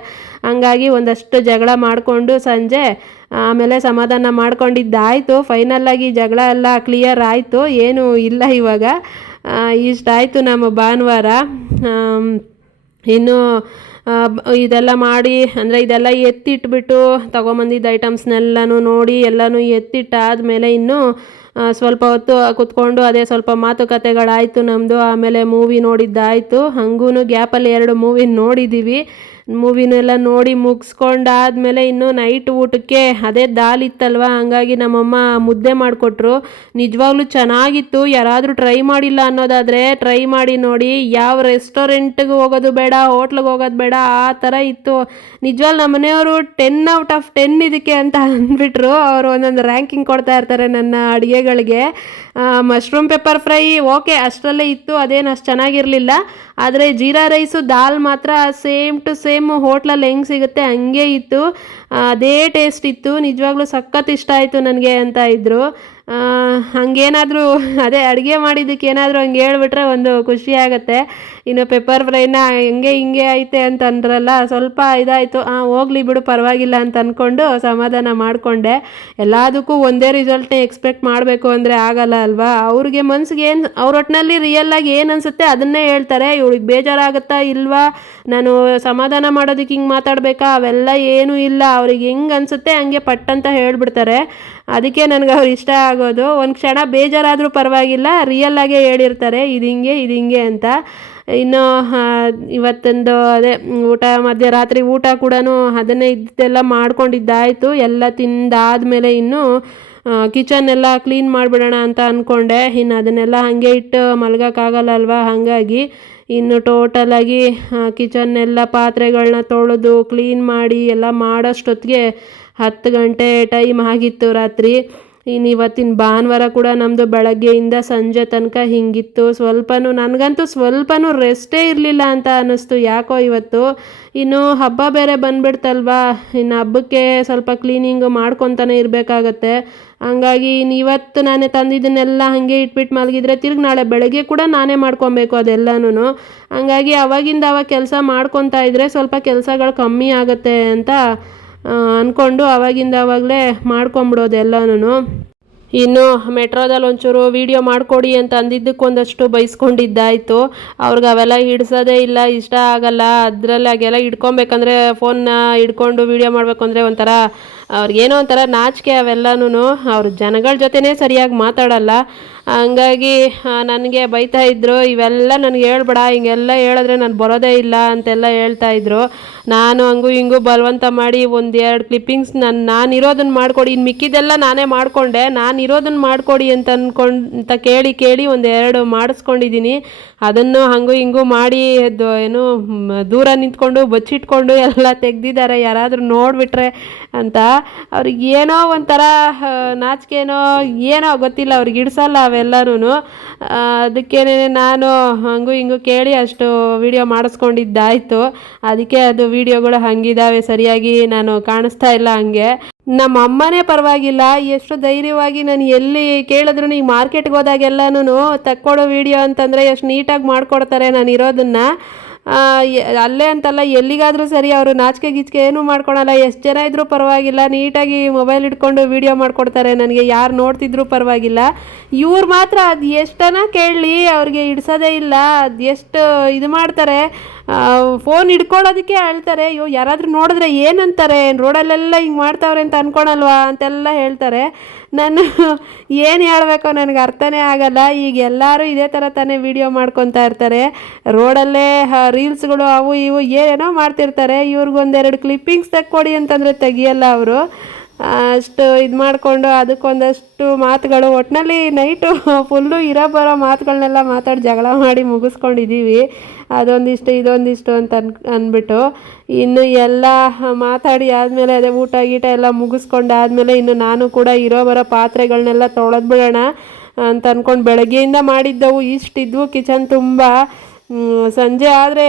ಹಂಗಾಗಿ ಒಂದಷ್ಟು ಜಗಳ ಮಾಡಿಕೊಂಡು ಸಂಜೆ ಆಮೇಲೆ ಸಮಾಧಾನ ಮಾಡ್ಕೊಂಡಿದ್ದಾಯಿತು. ಫೈನಲ್ಲಾಗಿ ಜಗಳ ಎಲ್ಲ ಕ್ಲಿಯರ್ ಆಯಿತು, ಏನೂ ಇಲ್ಲ ಇವಾಗ. ಇಷ್ಟಾಯಿತು ನಮ್ಮ ಭಾನುವಾರ. ಇನ್ನು ಇದೆಲ್ಲ ಮಾಡಿ ಅಂದರೆ ಇದೆಲ್ಲ ಎತ್ತಿಟ್ಬಿಟ್ಟು ತೊಗೊಂಬಂದಿದ್ದ ಐಟಮ್ಸ್ನೆಲ್ಲನೂ ನೋಡಿ ಎಲ್ಲನೂ ಎತ್ತಿಟ್ಟಾದಮೇಲೆ ಇನ್ನು ಸ್ವಲ್ಪ ಹೊತ್ತು ಕುತ್ಕೊಂಡು ಅದೇ ಸ್ವಲ್ಪ ಮಾತುಕತೆಗಳಾಯಿತು ನಮ್ಮದು. ಆಮೇಲೆ ಮೂವಿ ನೋಡಿದ್ದಾಯಿತು. ಹಂಗೂ ಗ್ಯಾಪಲ್ಲಿ 2 ಮೂವಿ ನೋಡಿದ್ದೀವಿ. ಮೂವಿನೆಲ್ಲ ನೋಡಿ ಮುಗಿಸ್ಕೊಂಡಾದ್ಮೇಲೆ ಇನ್ನು ನೈಟ್ ಊಟಕ್ಕೆ ಅದೇ ದಾಲ್ ಇತ್ತಲ್ವ, ಹಂಗಾಗಿ ನಮ್ಮಮ್ಮ ಮುದ್ದೆ ಮಾಡಿಕೊಟ್ರು. ನಿಜವಾಗ್ಲೂ ಚೆನ್ನಾಗಿತ್ತು. ಯಾರಾದರೂ ಟ್ರೈ ಮಾಡಿಲ್ಲ ಅನ್ನೋದಾದರೆ ಟ್ರೈ ಮಾಡಿ ನೋಡಿ. ಯಾವ ರೆಸ್ಟೋರೆಂಟ್ಗೆ ಹೋಗೋದು ಬೇಡ, ಹೋಟ್ಲಿಗೆ ಹೋಗೋದು ಬೇಡ, ಆ ಥರ ಇತ್ತು. ನಿಜವಾಗ್ಲೂ ನಮ್ಮ ಮನೆಯವರು 10/10 ಇದಕ್ಕೆ ಅಂತ ಅಂದ್ಬಿಟ್ರು. ಅವರು ಒಂದೊಂದು ರ್ಯಾಂಕಿಂಗ್ ಕೊಡ್ತಾ ಇರ್ತಾರೆ ನನ್ನ ಅಡುಗೆಗಳಿಗೆ. ಮಶ್ರೂಮ್ ಪೆಪ್ಪರ್ ಫ್ರೈ ಓಕೆ ಅಷ್ಟರಲ್ಲೇ ಇತ್ತು, ಅದೇನು ಅಷ್ಟು ಚೆನ್ನಾಗಿರಲಿಲ್ಲ. ಆದರೆ ಜೀರಾ ರೈಸು ದಾಲ್ ಮಾತ್ರ ಸೇಮ್ ಟು ಸೇಮ್ ಹೋಟ್ಲಲ್ಲಿ ಹೆಂಗೆ ಸಿಗುತ್ತೆ ಹಂಗೆ ಇತ್ತು, ಅದೇ ಟೇಸ್ಟ್ ಇತ್ತು. ನಿಜವಾಗ್ಲೂ ಸಖತ್ ಇಷ್ಟ ಆಯಿತು ನನಗೆ ಅಂತ ಇದ್ದರು. ಹಂಗೇನಾದರೂ ಅದೇ ಅಡುಗೆ ಮಾಡಿದ್ದಕ್ಕೆ ಏನಾದರೂ ಹಂಗೆ ಹೇಳ್ಬಿಟ್ರೆ ಒಂದು ಖುಷಿ ಆಗುತ್ತೆ. ಇನ್ನು ಪೆಪ್ಪರ್ ಫ್ರೈನ ಹೆಂಗೆ ಹಿಂಗೆ ಐತೆ ಅಂತ ಅಂದ್ರಲ್ಲ, ಸ್ವಲ್ಪ ಇದಾಯಿತು. ಹೋಗ್ಲಿ ಬಿಡು ಪರವಾಗಿಲ್ಲ ಅಂತ ಅಂದ್ಕೊಂಡು ಸಮಾಧಾನ ಮಾಡಿಕೊಂಡೆ. ಎಲ್ಲದಕ್ಕೂ ಒಂದೇ ರಿಸಲ್ಟ್ನೇ ಎಕ್ಸ್ಪೆಕ್ಟ್ ಮಾಡಬೇಕು ಅಂದರೆ ಆಗಲ್ಲ ಅಲ್ವಾ? ಅವ್ರಿಗೆ ಮನ್ಸಿಗೆ ಏನು, ಅವ್ರ ಒಟ್ಟಿನಲ್ಲಿ ರಿಯಲ್ಲಾಗಿ ಏನು ಅನಿಸುತ್ತೆ ಅದನ್ನೇ ಹೇಳ್ತಾರೆ. ಇವಳಿಗೆ ಬೇಜಾರಾಗುತ್ತಾ ಇಲ್ವಾ, ನಾನು ಸಮಾಧಾನ ಮಾಡೋದಕ್ಕೆ ಹಿಂಗೆ ಮಾತಾಡಬೇಕಾ, ಅವೆಲ್ಲ ಏನೂ ಇಲ್ಲ. ಅವ್ರಿಗೆ ಹೆಂಗೆ ಅನಿಸುತ್ತೆ ಹಂಗೆ ಪಟ್ಟಂತ ಹೇಳ್ಬಿಡ್ತಾರೆ. ಅದಕ್ಕೆ ನನಗೆ ಅವ್ರು ಇಷ್ಟ ಆಗೋದು. ಒಂದು ಕ್ಷಣ ಬೇಜಾರಾದರೂ ಪರವಾಗಿಲ್ಲ, ರಿಯಲ್ಲಾಗೇ ಹೇಳಿರ್ತಾರೆ ಇದು ಹಿಂಗೆ ಅಂತ. ಇನ್ನು ಇವತ್ತೊಂದು ಅದೇ ಊಟ, ಮಧ್ಯರಾತ್ರಿ ಊಟ ಕೂಡ ಅದನ್ನೇ ಇದೆಲ್ಲ ಮಾಡ್ಕೊಂಡಿದ್ದಾಯಿತು. ಎಲ್ಲ ತಿಂದಾದಮೇಲೆ ಇನ್ನು ಕಿಚನ್ ಎಲ್ಲ ಕ್ಲೀನ್ ಮಾಡಿಬಿಡೋಣ ಅಂತ ಅಂದ್ಕೊಂಡೆ. ಇನ್ನು ಅದನ್ನೆಲ್ಲ ಹಾಗೆ ಇಟ್ಟು ಮಲ್ಗೋಕ್ಕಾಗಲ್ಲ ಅಲ್ವಾ, ಹಾಗಾಗಿ ಇನ್ನು ಟೋಟಲಾಗಿ ಕಿಚನ್ನೆಲ್ಲ ಪಾತ್ರೆಗಳನ್ನ ತೊಳೆದು ಕ್ಲೀನ್ ಮಾಡಿ ಎಲ್ಲ ಮಾಡೋಷ್ಟೊತ್ತಿಗೆ 10 ಗಂಟೆ ಟೈಮ್ ಆಗಿತ್ತು ರಾತ್ರಿ. ಇನ್ನು ಇವತ್ತಿನ ಭಾನುವಾರ ಕೂಡ ನಮ್ಮದು ಬೆಳಗ್ಗೆಯಿಂದ ಸಂಜೆ ತನಕ ಹಿಂಗಿತ್ತು. ನನಗಂತೂ ಸ್ವಲ್ಪನೂ ರೆಸ್ಟೇ ಇರಲಿಲ್ಲ ಅಂತ ಅನ್ನಿಸ್ತು ಯಾಕೋ ಇವತ್ತು. ಇನ್ನು ಹಬ್ಬ ಬೇರೆ ಬಂದುಬಿಡ್ತಲ್ವಾ, ಇನ್ನು ಹಬ್ಬಕ್ಕೆ ಸ್ವಲ್ಪ ಕ್ಲೀನಿಂಗು ಮಾಡ್ಕೊತಾನೆ ಇರಬೇಕಾಗತ್ತೆ. ಹಂಗಾಗಿ ಇವತ್ತು ನಾನೇ ತಂದಿದ್ದನ್ನೆಲ್ಲ ಹಾಗೆ ಇಟ್ಬಿಟ್ಟು ಮಲಗಿದ್ರೆ ತಿರ್ಗಿ ನಾಳೆ ಬೆಳಗ್ಗೆ ಕೂಡ ನಾನೇ ಮಾಡ್ಕೊಬೇಕು ಅದೆಲ್ಲನೂ. ಹಂಗಾಗಿ ಅವಾಗಿಂದ ಅವಾಗ ಕೆಲಸ ಮಾಡ್ಕೊತಾ ಇದ್ದರೆ ಸ್ವಲ್ಪ ಕೆಲಸಗಳು ಕಮ್ಮಿ ಆಗುತ್ತೆ ಅಂತ ಅಂದ್ಕೊಂಡು ಅವಾಗಿಂದ ಆವಾಗಲೇ ಮಾಡ್ಕೊಂಬಿಡೋದು ಎಲ್ಲನೂ. ಇನ್ನು ಮೆಟ್ರೋದಲ್ಲಿ ಒಂಚೂರು ವೀಡಿಯೋ ಮಾಡಿಕೊಡಿ ಅಂತ ಅಂದಿದ್ದಕ್ಕೆ ಒಂದಷ್ಟು ಬೈಸ್ಕೊಂಡಿದ್ದಾಯಿತು. ಅವ್ರಿಗೆ ಅವೆಲ್ಲ ಹಿಡ್ಸೋದೇ ಇಲ್ಲ, ಇಷ್ಟ ಆಗಲ್ಲ. ಅದರಲ್ಲಿ ಹಾಗೆಲ್ಲ ಹಿಡ್ಕೊಬೇಕಂದ್ರೆ ಫೋನ್ನ ಹಿಡ್ಕೊಂಡು ವೀಡಿಯೋ ಮಾಡಬೇಕು ಅಂದರೆ ಒಂಥರ ಅವ್ರಿಗೇನೋ ಒಂಥರ ನಾಚಿಕೆ ಅವೆಲ್ಲನೂ. ಅವ್ರ ಜನಗಳ ಜೊತೆನೇ ಸರಿಯಾಗಿ ಮಾತಾಡಲ್ಲ. ಹಂಗಾಗಿ ನನಗೆ ಬೈತಾ ಇದ್ದರು, ಇವೆಲ್ಲ ನನಗೆ ಹೇಳ್ಬೇಡ, ಹಿಂಗೆಲ್ಲ ಹೇಳಿದ್ರೆ ನಾನು ಬರೋದೇ ಇಲ್ಲ ಅಂತೆಲ್ಲ ಹೇಳ್ತಾಯಿದ್ರು. ನಾನು ಹಂಗೂ ಹಿಂಗೂ ಬಲವಂತ ಮಾಡಿ 1-2 ಕ್ಲಿಪ್ಪಿಂಗ್ಸ್ ನಾನಿರೋದನ್ನು ಮಾಡಿಕೊಡಿ, ಇನ್ನು ಮಿಕ್ಕಿದ್ದೆಲ್ಲ ನಾನೇ ಮಾಡಿಕೊಂಡೆ, ನಾನಿರೋದನ್ನು ಮಾಡಿಕೊಡಿ ಅಂತ ಕೇಳಿ 1-2 ಮಾಡಿಸ್ಕೊಂಡಿದ್ದೀನಿ. ಅದನ್ನು ಹಂಗೂ ಹಿಂಗೂ ಮಾಡಿ ಏನು ದೂರ ನಿಂತ್ಕೊಂಡು ಬಚ್ಚಿಟ್ಕೊಂಡು ಎಲ್ಲ ತೆಗ್ದಿದ್ದಾರೆ ಯಾರಾದರೂ ನೋಡಿಬಿಟ್ರೆ ಅಂತ. ಅವ್ರಿಗೆ ಏನೋ ಒಂಥರ ನಾಚಿಕೆನೋ ಏನೋ ಗೊತ್ತಿಲ್ಲ, ಅವ್ರಿಗೆ ಹಿಡ್ಸಲ್ಲ ಅವೆಲ್ಲನೂ. ಅದಕ್ಕೇನೆ ನಾನು ಹಂಗೂ ಹಿಂಗೂ ಕೇಳಿ ಅಷ್ಟು ವೀಡಿಯೋ ಮಾಡಿಸ್ಕೊಂಡಿದ್ದಾಯಿತು. ಅದಕ್ಕೆ ಅದು ವೀಡಿಯೋಗಳು ಹಂಗಿದ್ದಾವೆ, ಸರಿಯಾಗಿ ನಾನು ಕಾಣಿಸ್ತಾ ಇಲ್ಲ. ಹಂಗೆ ನಮ್ಮ ಅಮ್ಮನೇ ಪರವಾಗಿಲ್ಲ, ಎಷ್ಟು ಧೈರ್ಯವಾಗಿ ನಾನು ಎಲ್ಲಿ ಕೇಳಿದ್ರು ಈಗ ಮಾರ್ಕೆಟ್ಗೆ ಹೋದಾಗೆಲ್ಲನೂ ತಕ್ಕೊಡೋ ವೀಡಿಯೋ ಅಂತಂದರೆ ಎಷ್ಟು ನೀಟಾಗಿ ಮಾಡಿಕೊಡ್ತಾರೆ ನಾನು ಇರೋದನ್ನು. ಅಲ್ಲೇ ಅಂತಲ್ಲ, ಎಲ್ಲಿಗಾದರೂ ಸರಿ ಅವರು ನಾಚಿಕೆ ಗೀಚಿಕೆ ಏನೂ ಮಾಡ್ಕೊಳಲ್ಲ. ಎಷ್ಟು ಜನ ಇದ್ದರೂ ಪರವಾಗಿಲ್ಲ, ನೀಟಾಗಿ ಮೊಬೈಲ್ ಇಟ್ಕೊಂಡು ವೀಡಿಯೋ ಮಾಡಿಕೊಡ್ತಾರೆ ನನಗೆ, ಯಾರು ನೋಡ್ತಿದ್ರೂ ಪರವಾಗಿಲ್ಲ. ಇವ್ರು ಮಾತ್ರ ಅದು ಎಷ್ಟನ ಕೇಳಲಿ ಅವ್ರಿಗೆ ಹಿಡ್ಸೋದೇ ಇಲ್ಲ. ಅದು ಎಷ್ಟು ಇದು ಮಾಡ್ತಾರೆ, ಫೋನ್ ಹಿಡ್ಕೊಳ್ಳೋದಕ್ಕೆ ಹೇಳ್ತಾರೆ. ಅಯ್ಯೋ ಯಾರಾದರೂ ನೋಡಿದ್ರೆ ಏನಂತಾರೆ, ರೋಡಲ್ಲೆಲ್ಲ ಹಿಂಗೆ ಮಾಡ್ತಾವ್ರೆ ಅಂತ ಅಂದ್ಕೊಳಲ್ವಾ ಅಂತೆಲ್ಲ ಹೇಳ್ತಾರೆ. ನಾನು ಏನು ಹೇಳಬೇಕೋ ನನಗೆ ಅರ್ಥನೇ ಆಗಲ್ಲ. ಈಗ ಎಲ್ಲರೂ ಇದೇ ಥರ ತಾನೇ ವೀಡಿಯೋ ಮಾಡ್ಕೊತಾ ಇರ್ತಾರೆ, ರೋಡಲ್ಲೇ ರೀಲ್ಸ್ಗಳು ಅವು ಇವು ಏನೋ ಮಾಡ್ತಿರ್ತಾರೆ. ಇವ್ರಿಗೊಂದೆರಡು ಕ್ಲಿಪ್ಪಿಂಗ್ಸ್ ತೆಕ್ಕೊಡಿ ಅಂತಂದರೆ ತೆಗಿಯಲ್ಲ ಅವರು. ಅಷ್ಟು ಇದು ಮಾಡಿಕೊಂಡು ಅದಕ್ಕೊಂದಷ್ಟು ಮಾತುಗಳು, ಒಟ್ಟಿನಲ್ಲಿ ನೈಟು ಫುಲ್ಲು ಬರೋ ಮಾತುಗಳನ್ನೆಲ್ಲ ಮಾತಾಡಿ ಜಗಳ ಮಾಡಿ ಮುಗಿಸ್ಕೊಂಡಿದ್ದೀವಿ. ಅದೊಂದಿಷ್ಟು ಇದೊಂದಿಷ್ಟು ಅಂತ ಅಂದ್ಬಿಟ್ಟು ಇನ್ನು ಎಲ್ಲ ಮಾತಾಡಿ ಆದಮೇಲೆ ಅದೇ ಊಟ ಗೀಟ ಎಲ್ಲ ಮುಗಿಸ್ಕೊಂಡಾದಮೇಲೆ ಇನ್ನು ನಾನು ಕೂಡ ಬರೋ ಪಾತ್ರೆಗಳನ್ನೆಲ್ಲ ತೊಳೆದ್ಬಿಡೋಣ ಅಂತ ಅಂದ್ಕೊಂಡು ಬೆಳಗ್ಗೆಯಿಂದ ಮಾಡಿದ್ದವು ಇಷ್ಟಿದ್ವು ಕಿಚನ್ ತುಂಬ. ಸಂಜೆ ಆದರೆ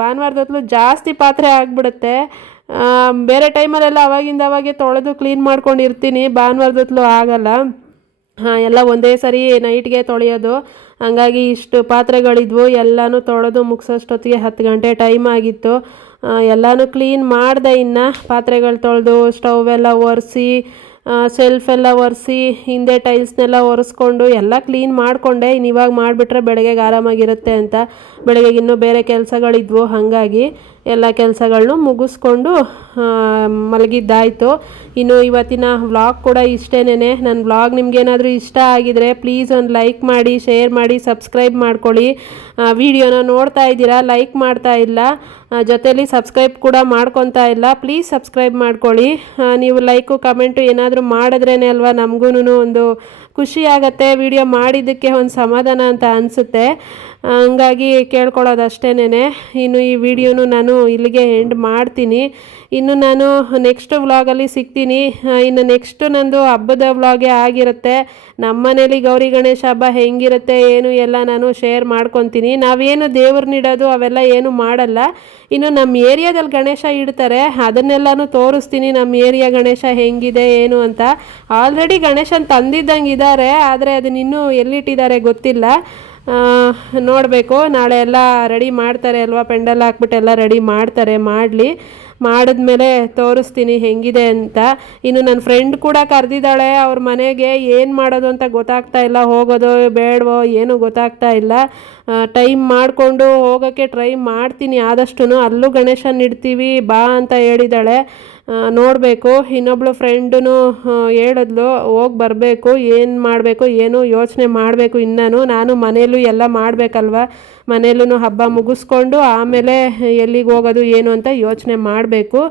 ಭಾನುವಾರದ ಹೊತ್ತು ಜಾಸ್ತಿ ಪಾತ್ರೆ ಆಗಿಬಿಡುತ್ತೆ. ಬೇರೆ ಟೈಮಲ್ಲೆಲ್ಲ ಅವಾಗಿಂದ ಅವಾಗೆ ತೊಳೆದು ಕ್ಲೀನ್ ಮಾಡ್ಕೊಂಡಿರ್ತೀನಿ, ಭಾನುವಾರದ ಹೊತ್ತು ಆಗಲ್ಲ. ಎಲ್ಲ ಒಂದೇ ಸರಿ ನೈಟ್ಗೆ ತೊಳೆಯೋದು. ಹಂಗಾಗಿ ಇಷ್ಟು ಪಾತ್ರೆಗಳಿದ್ವು, ಎಲ್ಲನೂ ತೊಳೆದು ಮುಗಿಸೋಷ್ಟೊತ್ತಿಗೆ 10 ಗಂಟೆ ಟೈಮ್ ಆಗಿತ್ತು. ಎಲ್ಲನೂ ಕ್ಲೀನ್ ಮಾಡಿದೆ. ಇನ್ನು ಪಾತ್ರೆಗಳು ತೊಳೆದು ಸ್ಟವ್ ಎಲ್ಲ ಒರೆಸಿ ಸೆಲ್ಫೆಲ್ಲ ಒರೆಸಿ ಹಿಂದೆ ಟೈಲ್ಸ್ನೆಲ್ಲ ಒರೆಸ್ಕೊಂಡು ಎಲ್ಲ ಕ್ಲೀನ್ ಮಾಡಿಕೊಂಡೆ. ಇನ್ನು ಇವಾಗ ಮಾಡಿಬಿಟ್ರೆ ಬೆಳಗ್ಗೆಗೆ ಆರಾಮಾಗಿರುತ್ತೆ ಅಂತ. ಬೆಳಗ್ಗೆಗೆ ಇನ್ನೂ ಬೇರೆ ಕೆಲಸಗಳಿದ್ವು, ಹಾಗಾಗಿ ಎಲ್ಲ ಕೆಲಸಗಳನ್ನೂ ಮುಗಿಸ್ಕೊಂಡು ಮಲಗಿದ್ದಾಯಿತು. ಇನ್ನು ಇವತ್ತಿನ ವ್ಲಾಗ್ ಕೂಡ ಇಷ್ಟೇನೆ. ನನ್ನ ವ್ಲಾಗ್ ನಿಮ್ಗೇನಾದರೂ ಇಷ್ಟ ಆಗಿದರೆ ಪ್ಲೀಸ್ ಒಂದು ಲೈಕ್ ಮಾಡಿ, ಶೇರ್ ಮಾಡಿ, ಸಬ್ಸ್ಕ್ರೈಬ್ ಮಾಡ್ಕೊಳ್ಳಿ. ವಿಡಿಯೋನ ನೋಡ್ತಾ ಇದ್ದೀರಾ, ಲೈಕ್ ಮಾಡ್ತಾ ಇಲ್ಲ, ಜೊತೆಯಲ್ಲಿ ಸಬ್ಸ್ಕ್ರೈಬ್ ಕೂಡ ಮಾಡ್ಕೊತಾ ಇಲ್ಲ. ಪ್ಲೀಸ್ ಸಬ್ಸ್ಕ್ರೈಬ್ ಮಾಡ್ಕೊಳ್ಳಿ. ನೀವು ಲೈಕು ಕಮೆಂಟು ಏನಾದರೂ ಮಾಡಿದ್ರೇ ಅಲ್ವಾ ನಮಗೂ ಒಂದು ಖುಷಿ ಆಗುತ್ತೆ, ವಿಡಿಯೋ ಮಾಡಿದ್ದಕ್ಕೆ ಒಂದು ಸಮಾಧಾನ ಅಂತ ಅನಿಸುತ್ತೆ. ಹಂಗಾಗಿ ಕೇಳ್ಕೊಳ್ಳೋದು ಅಷ್ಟೇನೆ. ಇನ್ನು ಈ ವಿಡಿಯೋನು ನಾನು ಇಲ್ಲಿಗೆ ಎಂಡ್ ಮಾಡ್ತೀನಿ. ಇನ್ನು ನಾನು ನೆಕ್ಸ್ಟ್ ವ್ಲಾಗಲ್ಲಿ ಸಿಗ್ತೀನಿ. ಇನ್ನು ನೆಕ್ಸ್ಟು ನಂದು ಹಬ್ಬದ ವ್ಲಾಗೇ ಆಗಿರುತ್ತೆ. ನಮ್ಮ ಮನೇಲಿ ಗೌರಿ ಗಣೇಶ ಹಬ್ಬ ಹೆಂಗಿರುತ್ತೆ ಏನು ಎಲ್ಲ ನಾನು ಶೇರ್ ಮಾಡ್ಕೊತೀನಿ. ನಾವೇನು ದೇವ್ರನ್ನಿಡೋದು ಅವೆಲ್ಲ ಏನು ಮಾಡಲ್ಲ. ಇನ್ನು ನಮ್ಮ ಏರಿಯಾದಲ್ಲಿ ಗಣೇಶ ಇಡ್ತಾರೆ, ಅದನ್ನೆಲ್ಲನೂ ತೋರಿಸ್ತೀನಿ. ನಮ್ಮ ಏರಿಯಾ ಗಣೇಶ ಹೆಂಗಿದೆ ಏನು ಅಂತ. ಆಲ್ರೆಡಿ ಗಣೇಶನ ತಂದಿದ್ದಂಗೆ ಇದ್ದಾರೆ, ಆದರೆ ಅದನ್ನ ಇನ್ನೂ ಎಲ್ಲಿಟ್ಟಿದ್ದಾರೆ ಗೊತ್ತಿಲ್ಲ. ನೋಡಬೇಕು. ನಾಳೆ ಎಲ್ಲ ರೆಡಿ ಮಾಡ್ತಾರೆ ಅಲ್ವಾ, ಪೆಂಡಲ್ ಹಾಕ್ಬಿಟ್ಟು ಎಲ್ಲ ರೆಡಿ ಮಾಡ್ತಾರೆ. ಮಾಡಿದ್ಮೇಲೆ ತೋರಿಸ್ತೀನಿ ಹೆಂಗಿದೆ ಅಂತ. ಇನ್ನು ನನ್ನ ಫ್ರೆಂಡ್ ಕೂಡ ಕರೆದಿದ್ದಾಳೆ ಅವ್ರ ಮನೆಗೆ. ಏನು ಮಾಡೋದು ಅಂತ ಗೊತ್ತಾಗ್ತಾ ಇಲ್ಲ, ಹೋಗೋದು ಬೇಡವೋ ಏನೂ ಗೊತ್ತಾಗ್ತಾ ಇಲ್ಲ. ಟೈಮ್ ಮಾಡಿಕೊಂಡು ಹೋಗೋಕ್ಕೆ ಟ್ರೈ ಮಾಡ್ತೀನಿ ಆದಷ್ಟು. ಅಲ್ಲೂ ಗಣೇಶನ ಇಡ್ತೀವಿ ಬಾ ಅಂತ ಹೇಳಿದ್ದಾಳೆ. ನೋಡಬೇಕು. ಇನ್ನೊಬ್ಳು ಫ್ರೆಂಡೂ ಹೇಳಿದ್ಲು ಹೋಗಿ ಬರಬೇಕು, ಏನು ಮಾಡಬೇಕು ಏನು ಯೋಚನೆ ಮಾಡಬೇಕು. ನಾನು ಮನೆಯಲ್ಲೂ ಎಲ್ಲ ಮಾಡಬೇಕಲ್ವ, ಮನೆಯಲ್ಲೂ ಹಬ್ಬ ಮುಗಿಸ್ಕೊಂಡು ಆಮೇಲೆ ಎಲ್ಲಿಗೆ ಹೋಗೋದು ಏನು ಅಂತ ಯೋಚನೆ ಮಾಡಬೇಕು.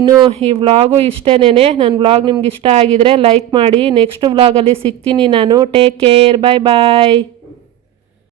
ಇನ್ನು ಈ ವ್ಲಾಗು ಇಷ್ಟೇನೆ. ನನ್ನ ವ್ಲಾಗ್ ನಿಮ್ಗೆ ಇಷ್ಟ ಆಗಿದರೆ ಲೈಕ್ ಮಾಡಿ. ನೆಕ್ಸ್ಟ್ ವ್ಲಾಗಲ್ಲಿ ಸಿಗ್ತೀನಿ ನಾನು. ಟೇಕ್ ಕೇರ್, ಬಾಯ್ ಬಾಯ್.